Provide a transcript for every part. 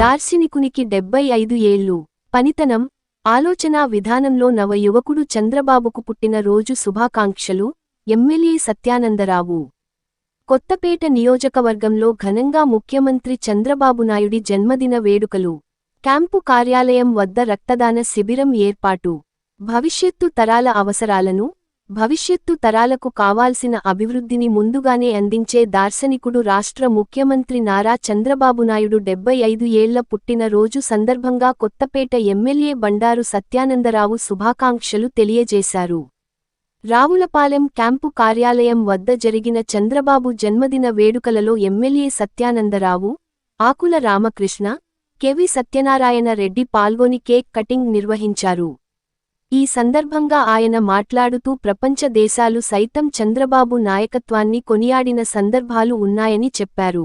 దార్శనికునికి 75 ఏళ్లు. పనితనం, ఆలోచనా విధానంలో నవ యువకుడు చంద్రబాబుకు పుట్టిన రోజు శుభాకాంక్షలు. ఎమ్మెల్యే సత్యానందరావు. కొత్తపేట నియోజకవర్గంలో ఘనంగా ముఖ్యమంత్రి చంద్రబాబునాయుడి జన్మదిన వేడుకలు. క్యాంపు కార్యాలయం వద్ద రక్తదాన శిబిరం ఏర్పాటు. భవిష్యత్తు తరాల అవసరాలను, భవిష్యత్తు తరాలకు కావాల్సిన అభివృద్ధిని ముందుగానే అందించే దార్శనికుడు రాష్ట్ర ముఖ్యమంత్రి నారా చంద్రబాబునాయుడు 75 ఏళ్ల పుట్టిన రోజు సందర్భంగా కొత్తపేట ఎమ్మెల్యే బండారు సత్యానందరావు శుభాకాంక్షలు తెలియజేశారు. రావులపాలెం క్యాంపు కార్యాలయం వద్ద జరిగిన చంద్రబాబు జన్మదిన వేడుకలలో ఎమ్మెల్యే సత్యానందరావు, ఆకుల రామకృష్ణ, కెవి సత్యనారాయణ రెడ్డి పాల్గొని కేక్ కటింగ్ నిర్వహించారు. ఈ సందర్భంగా ఆయన మాట్లాడుతూ ప్రపంచ దేశాలు సైతం చంద్రబాబు నాయకత్వాన్ని కొనియాడిన సందర్భాలు ఉన్నాయని చెప్పారు.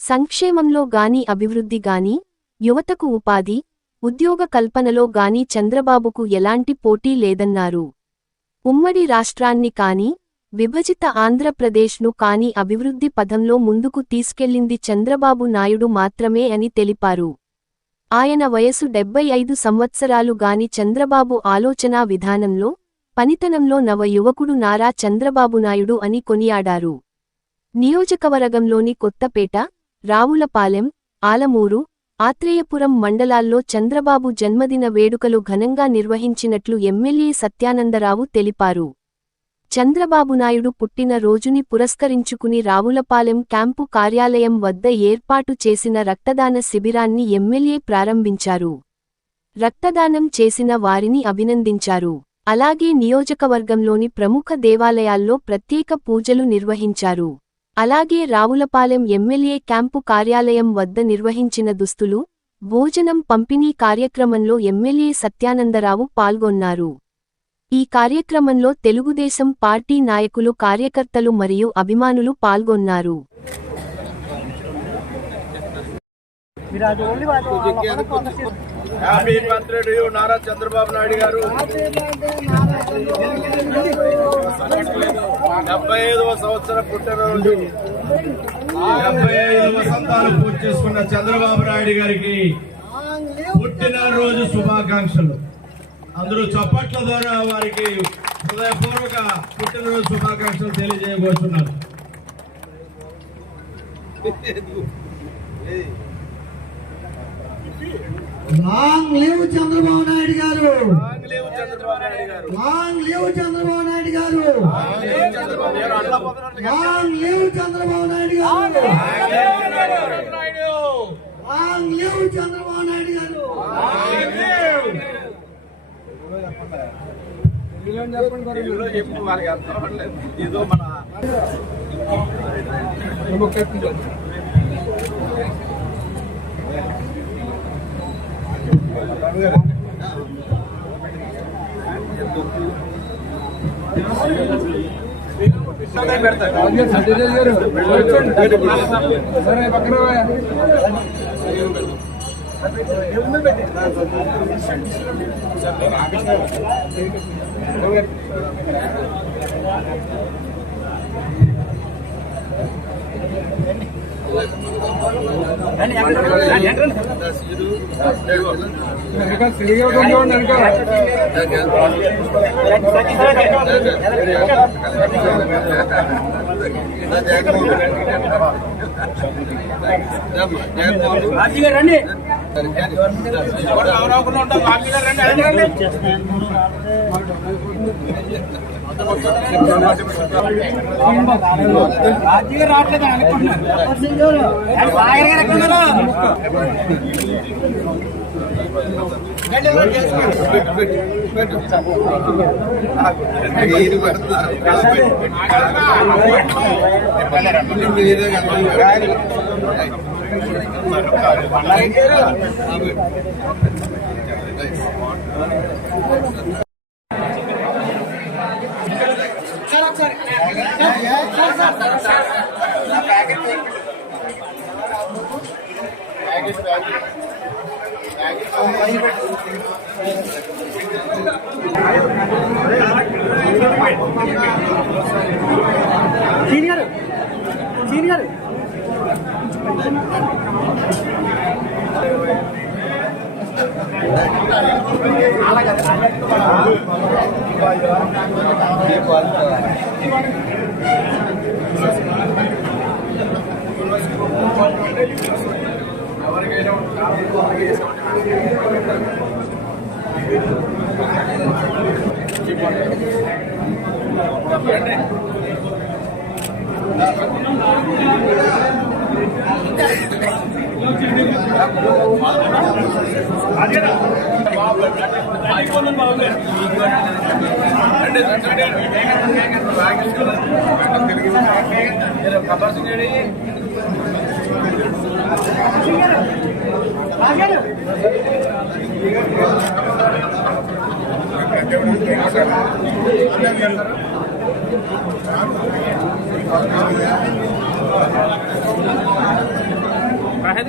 సంక్షేమంలో గాని అభివృద్ధి గాని, యువతకు ఉపాధి, ఉద్యోగ కల్పనలో గాని చంద్రబాబుకు ఎలాంటి పోటీ లేదన్నారు. ఉమ్మడి రాష్ట్రాన్ని కాని, విభజిత ఆంధ్రప్రదేశ్ను కాని అభివృద్ధి పథంలో ముందుకు తీసుకెళ్లింది చంద్రబాబు నాయుడు మాత్రమే అని తెలిపారు. ఆయన వయసు 75 సంవత్సరాలు గాని చంద్రబాబు ఆలోచనా విధానంలో, పనితనంలో నవ యువకుడు నారా చంద్రబాబునాయుడు అని కొనియాడారు. నియోజకవర్గంలోని కొత్తపేట, రావులపాలెం, ఆలమూరు, ఆత్రేయపురం మండలాల్లో చంద్రబాబు జన్మదిన వేడుకలు ఘనంగా నిర్వహించినట్లు ఎమ్మెల్యే సత్యానందరావు తెలిపారు. చంద్రబాబునాయుడు పుట్టిన రోజుని పురస్కరించుకుని రావులపాలెం క్యాంపు కార్యాలయం వద్ద ఏర్పాటు చేసిన రక్తదాన శిబిరాన్ని ఎమ్మెల్యే ప్రారంభించారు. రక్తదానం చేసిన వారిని అభినందించారు. అలాగే నియోజకవర్గంలోని ప్రముఖ దేవాలయాల్లో ప్రత్యేక పూజలు నిర్వహించారు. అలాగే రావులపాలెం ఎమ్మెల్యే క్యాంపు కార్యాలయం వద్ద నిర్వహించిన దుస్తులు, భోజనం పంపిణీ కార్యక్రమంలో ఎమ్మెల్యే సత్యానందరావు పాల్గొన్నారు. ఈ కార్యక్రమంలో తెలుగుదేశం పార్టీ నాయకులు, కార్యకర్తలు మరియు అభిమానులు పాల్గొన్నారు. Happy birthday to you Nara Chandrababu Naidu గారు. 75వ సంవత్సరం పుట్టినరోజు, 75 వసంతాలు పూర్తి చేసుకున్న చంద్రబాబు నాయుడు గారికి పుట్టినరోజు శుభాకాంక్షలు. అందరూ చప్పట్ల ద్వారా వారికి హృదయపూర్వక పుట్టినరోజు శుభాకాంక్షలు తెలియజేయబోతున్నారు. లాంగ్ లివ్ చంద్రబాబు నాయుడు గారు. లాంగ్ లివ్ చంద్రబాబు నాయుడు గారు. లాంగ్ లివ్ చంద్రబాబు నాయుడు గారు. లాంగ్ లివ్ చంద్రబాబు నాయుడు గారు. లాంగ్ లివ్ చంద్రబాబు నాయుడు గారు. లాంగ్ లివ్ చంద్రబాబు నాయుడు గారు. చెప్పండి మనకి అర్థం అవ్వట్లేదు. ఇదో మన రాజీగా రావట్లేదు అనుకుంటున్నారు. సీనియర్ సీనియర్ ఎవరికైనా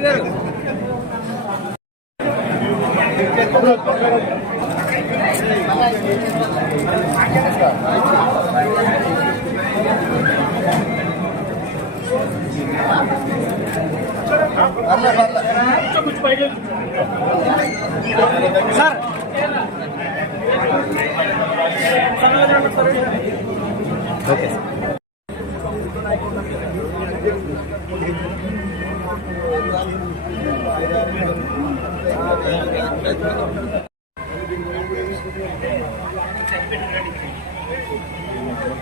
గారు సార్ ఓకే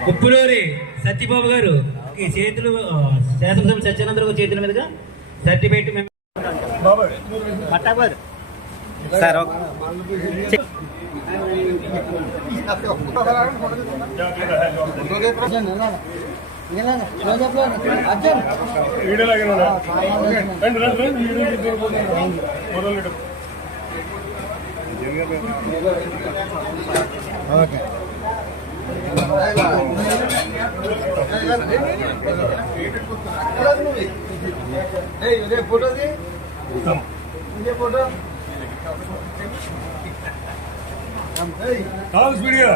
ఉప్పులూరి సత్యబాబు గారు ఈ చేతులు శాసనసభ సత్యానందరావు చేతుల మీదుగా సర్టిఫికేట్ సార్ ఓకే ఫోటోది ఫోటో స్పీడ్గా